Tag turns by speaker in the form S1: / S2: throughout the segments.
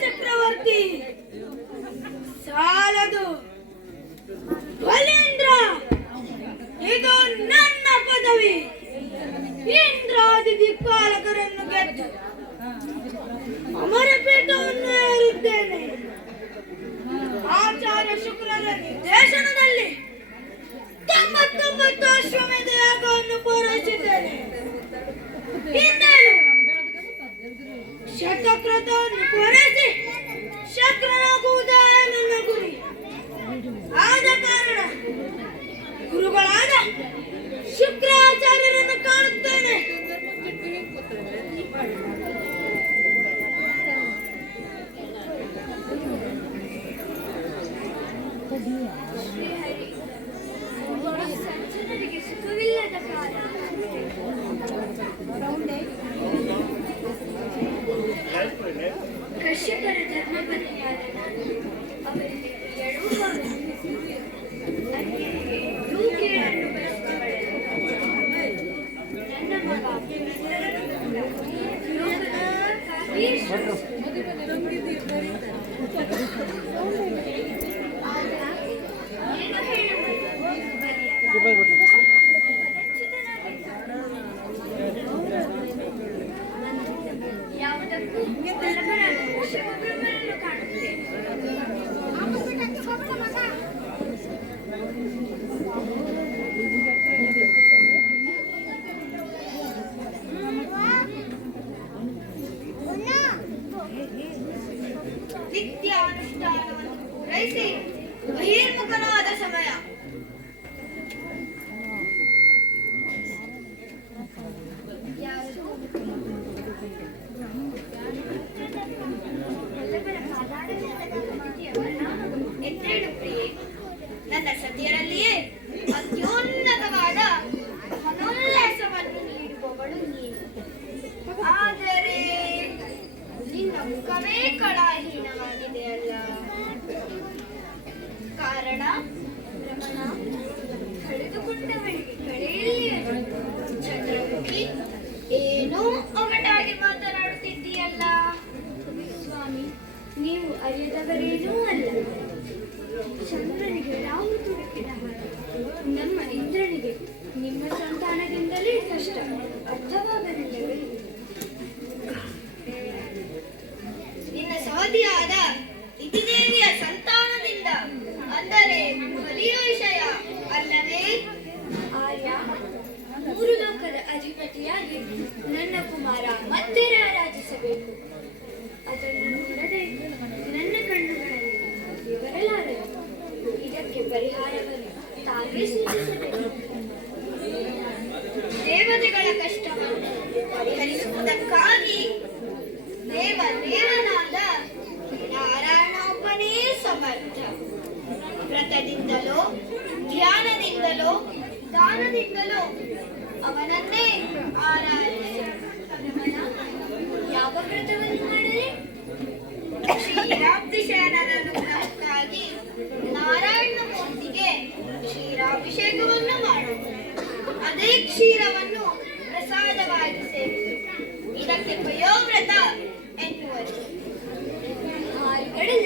S1: Chakraborty. Thank you. ವ್ರತ ವ್ರತದಿಂದಲೋ, ಧ್ಯಾನದಿಂದಲೋ, ದಾನದಿಂದಲೋ ಅವನನ್ನೇ ಆರಾಧನೆ ಯಾವ ವ್ರತವನ್ನು ಮಾಡಲಿ? ಶ್ರೀರಾಭಿಷೇಕನನ್ನು ಹೊರತಾಗಿ ನಾರಾಯಣ ಮೂರ್ತಿಗೆ ಕ್ಷೀರಾಭಿಷೇಕವನ್ನು ಮಾಡುವುದು ಅದೇ ಕ್ಷೀರವನ್ನು ಪ್ರಸಾದವಾಗಿ ಸೇರಿತು ಇದಕ್ಕೆ ಪಯೋವ್ರತ ಎನ್ನುವರು.
S2: ಆರು ಕಡೆ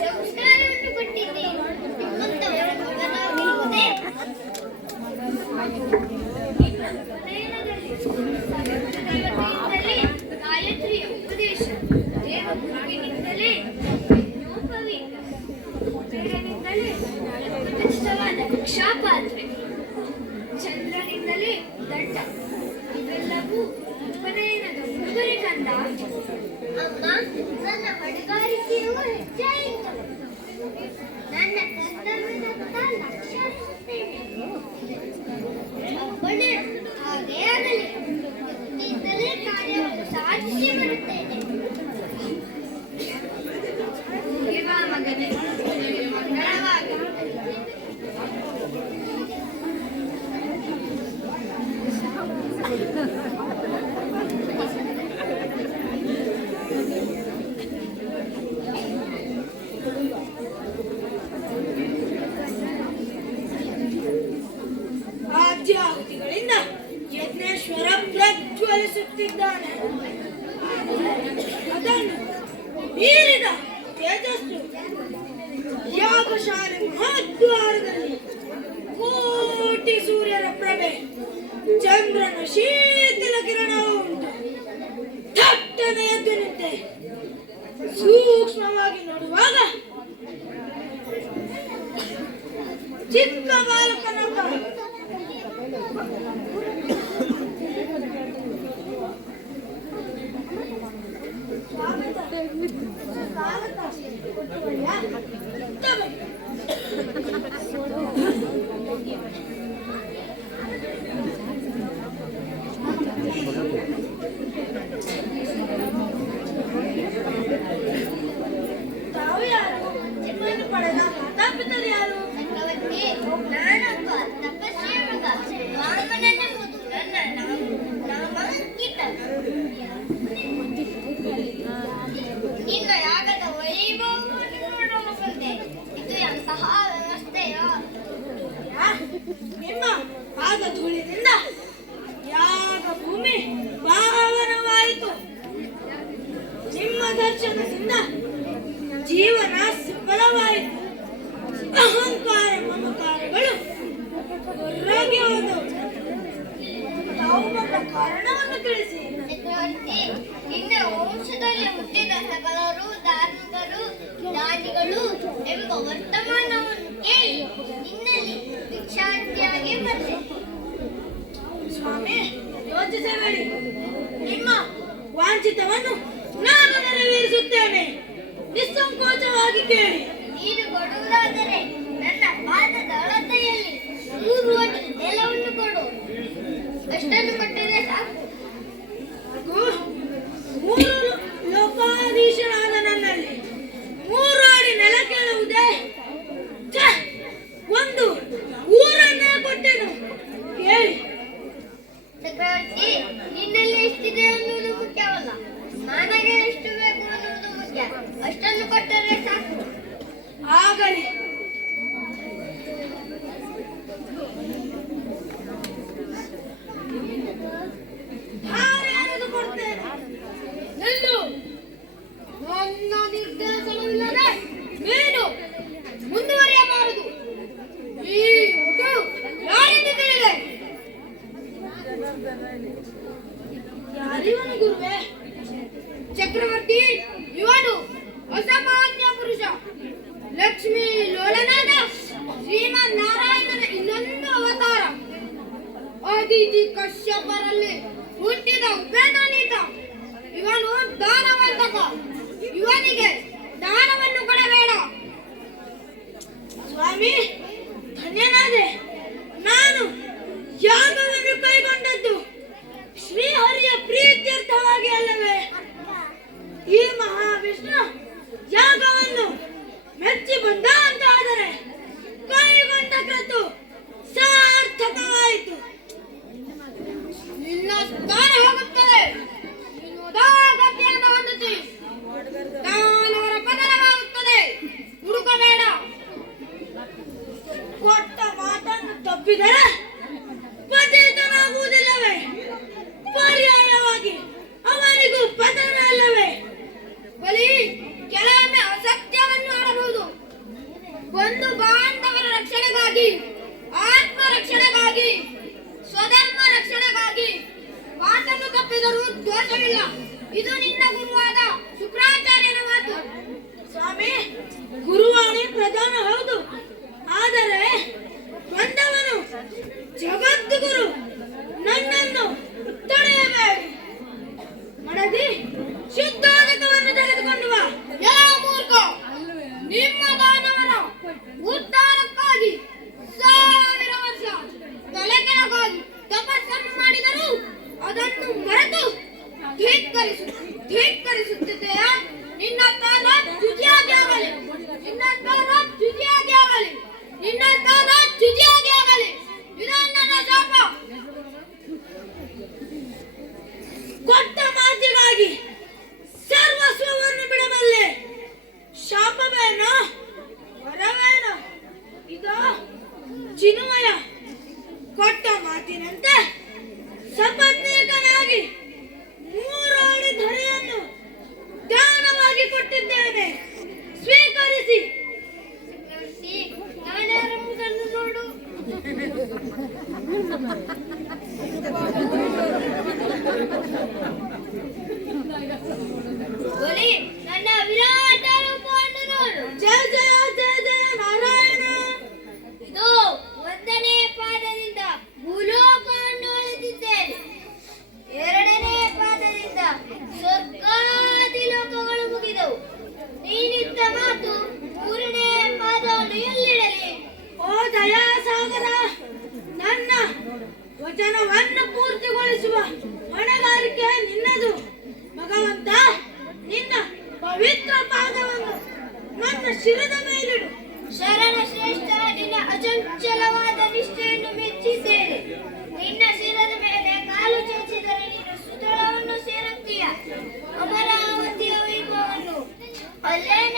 S2: ಸಂಸ್ಕಾರವನ್ನು ಕೊಟ್ಟಿದ್ದೇನೆ ಸ್ವಾಮಿ, ಯೋಚಿಸಬೇಡಿ. ನಿಮ್ಮ ವಾಂಛಿತವನ್ನು ನಾನು ನೆರವೇರಿಸುತ್ತೇನೆ. ನಿಸ್ಸಂಕೋಚವಾಗಿ ಕೇಳಿ.
S3: ನೀನು ಕೊಡುವುದಾದರೆ ನನ್ನ ಪಾದದ ಅಳತೆಯಲ್ಲಿ ಮೂರು ಅಡಿ ನೆಲವನ್ನು ಕೊಡು. ಅಷ್ಟನ್ನು ಕೊಟ್ಟರೆ. கொட்ட மாட்டான்னு தப்பிதேன் Olé!